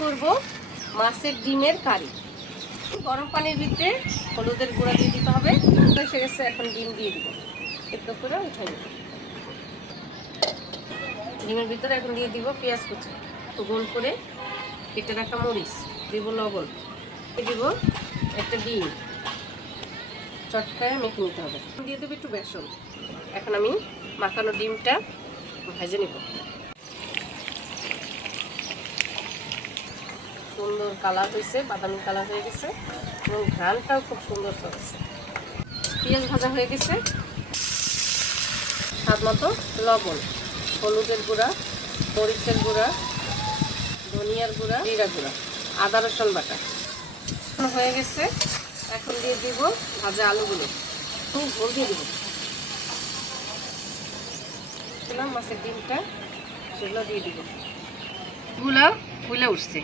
করব মাছের ডিমের কারি। গরম পানির ভিতরে হলুদের গুঁড়া দিয়ে দিতে হবে। এসে গেছে, এখন ডিম দিয়ে দিব, সেদ্ধ করে উঠাই দেব। ডিমের ভিতরে এখন দিয়ে দিব পেঁয়াজ কুচি, গোল করে কেটে রাখা মরিচ, দিব লবণ, দিব একটা ডিম, চটকায় মেখে নিতে হবে। দিয়ে দেবো একটু বেসন। এখন আমি মাখানো ডিমটা ভেজে নিব। সুন্দর কালার হয়েছে, বাদামি কালার হয়ে গেছে এবং ঘ্রাণটাও খুব সুন্দর হয়েছে। পেঁয়াজ ভাজা হয়ে গেছে। স্বাদ মতো লবণ, হলুদের গুঁড়া, মরিচের গুঁড়া, ধনিয়ার গুঁড়া, জিরা গুঁড়া, আদা রসুন বাটা হয়ে গেছে। এখন দিয়ে দিব ভাজা আলুগুলো, খুব ঝোল দিয়ে দিব। মাছের ডিমটা সেগুলো দিয়ে দিব। এগুলো ফুলে উঠছে।